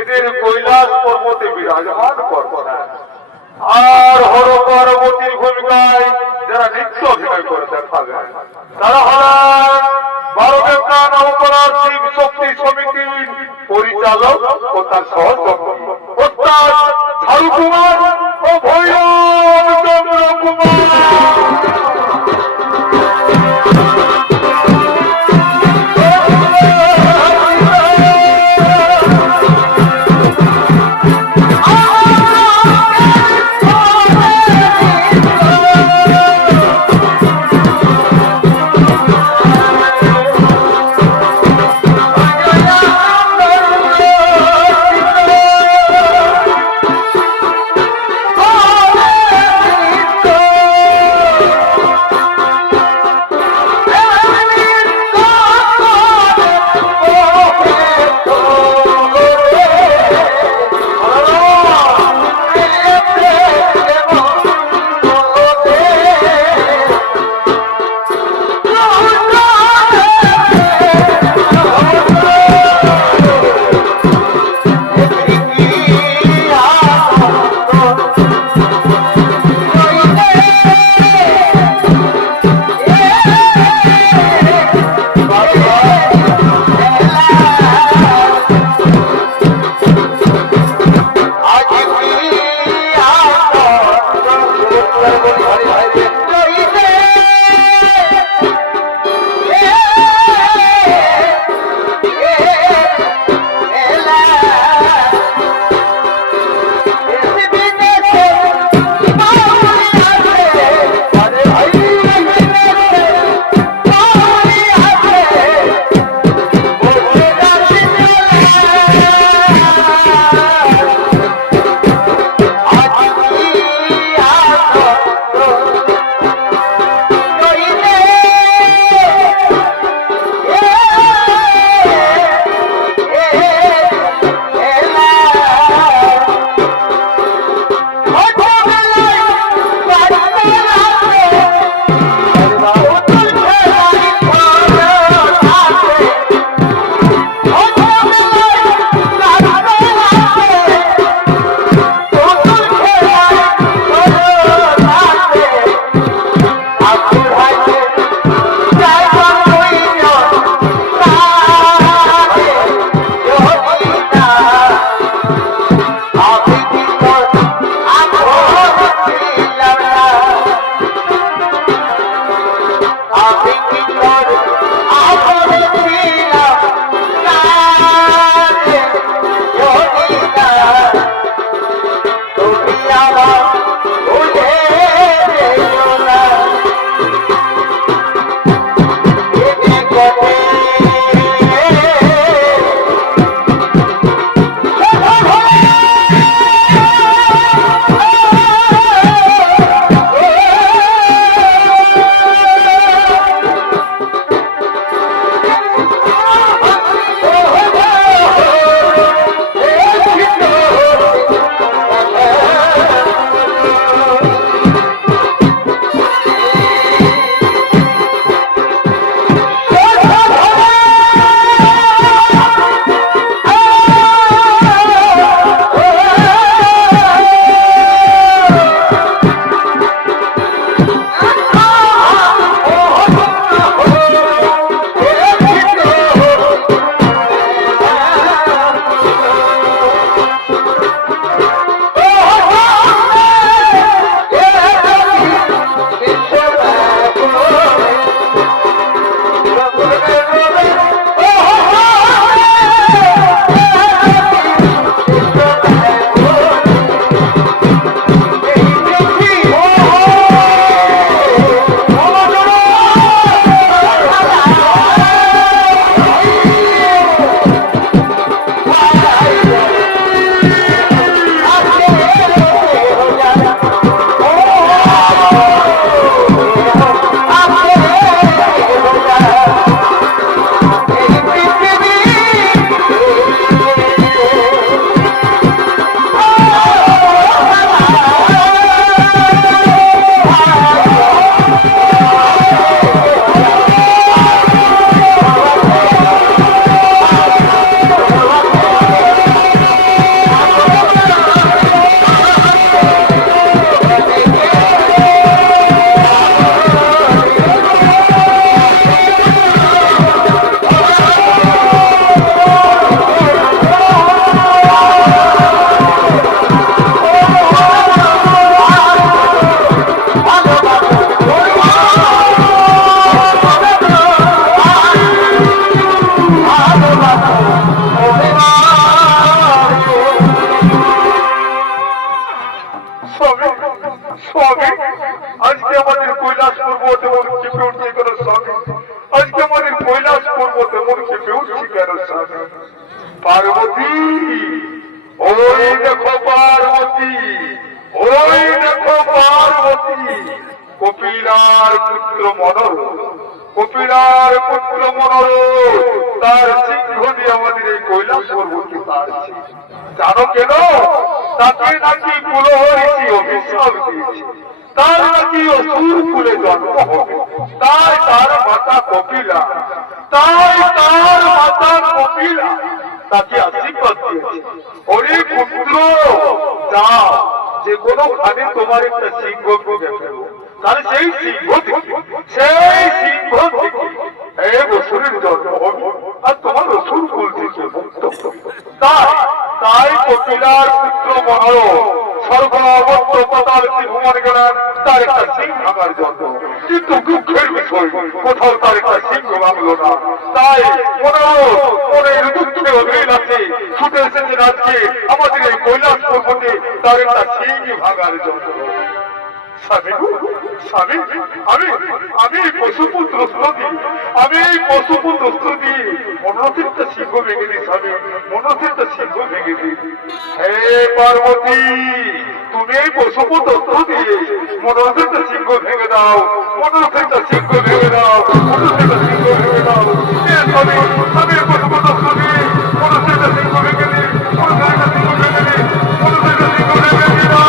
এদের কৈলাস পর্বতে বিরাজমান করছেন। আর হর পার্বতীর ভূমিকায় যারা নৃত্য অভিনয় করে দেখাবেন তারা হলেন 12 গঙ্গা নৌকরার শিব শক্তি সমিতির পরিচালক ও তার সহযোগী অর্থাৎ ঝাড়ু কুমার ও ভৈরব চন্দ্র কুমার। কপিলার পুত্র মনোর, কপিলার পুত্র মনোর তার সিংহ দিয়ে আমাদের এই কৈলাস পর্বতকে তাড়ছে। জানো কেন? তাকে নাকি পুলহরিষি অভিশাপ দিয়েছে, তার নাকি অসুর কুলে জন্ম হবে, তাই তার মাতা কপিলা, তাই তার মাতা কপিলা তাকে আশীর্বাদ দিয়েছে, ওরে পুত্র যাও, যে কোনো খানে তোমার একটা সিংহ খুঁজে ফেলো, তাহলে সেই সিংহ থেকে এই বছরের জন্ম হবে আর তোমার অসুর কুল থেকে মুক্ত। তাই কপিলার পুত্র মনোর সর্বভৌমত্ব পাতাল ত্রিভুবন গেলেন তার একটা সিং ভাঙার জন্য, কিন্তু দুঃখের বিষয় কোথাও তার একটা সিংহ ভাঙলো না। তাই মনের দুঃখে অভিলাষে ছুটে এসেছেন আজকে আমাদের এই কৈলাস পর্বতে তার একটা সিং ভাঙার জন্য। স্বামী স্বামী, আমি পশুপুত্র স্তুতি, আমি এই পশুপুত্র স্তুতি মনোচিত্ত সিংহ ভেঙে দিই স্বামী, মনোচিত্ত সিংহ ভেঙে দিই। হে পার্বতী, তুমি এই পশুপুত্র স্তুতি মনোচিত্ত সিংহ ভেঙে দাও, মনোচিত্ত সিংহ ভেঙে দাও, মনোচিত্ত সিংহ ভেঙে দাও। স্বামী, আমি পশুপুত্র স্তুতি মনোচিত্ত সিংহ ভেঙে দিই, মনোচিত্ত সিংহ ভেঙে দিই, মনোচিত্ত সিংহ ভেঙে দিই না।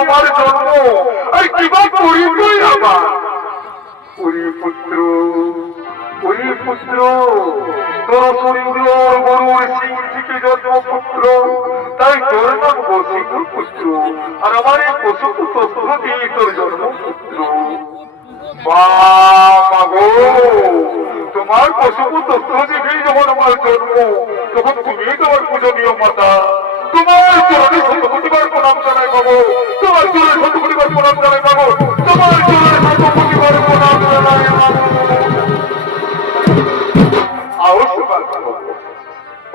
আমার জন্ম আর কিবা পরিচয় আমার। ওরে পুত্র, ওরে পুত্র, তোর সুন্দর গরুর সিং থেকে জন্ম পুত্র, তাই তোর নাম বসিত পুত্র, আর আমার এই পশুপুত্র দিয়ে তোর জন্ম পুত্র। বাবা, তোমার পশুপুত্র দেখেই যখন আমার জন্ম, তখন তুমি তোমার পূজনীয় মাতা, তোমার চরণে শতকোটিবার প্রণাম জানাই বাবু, তোমার চরণে শতকোটিবার প্রণাম জানাই বাবু, তোমার চরণে শতকোটিবার প্রণাম জানাই বাবু।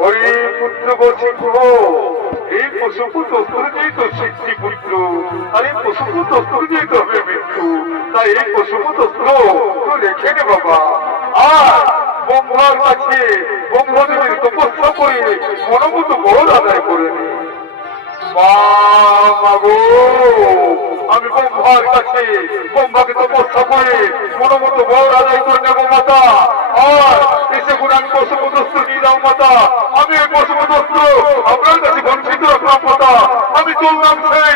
ওরে পুত্র বসিত, এই পশুপুত্র দিয়েই তো সৃষ্টি পুত্র, আর এই পশুপুত্র দিয়েই তো হবে মৃত্যু, তাই এই পশুপুত্র তো রেখে নে বাবা। আর ব্রহ্মার কাছে ব্রহ্মদেবীর তপস্যা করে মনোমত বল আদায় করে নে। আমি ব্রহ্মার কাছে ব্রহ্মাকে তপস্যা করে মনোমত বল আদায় করে নেবো মাতা, আর এসে গুণ আমি পশুপদস্ত্র নিয়ে যাও মাতা, আমি এই পশুপদস্ত্র আপনার কাছে বঞ্চিত রাখলাম মাতা, আমি চললাম সেই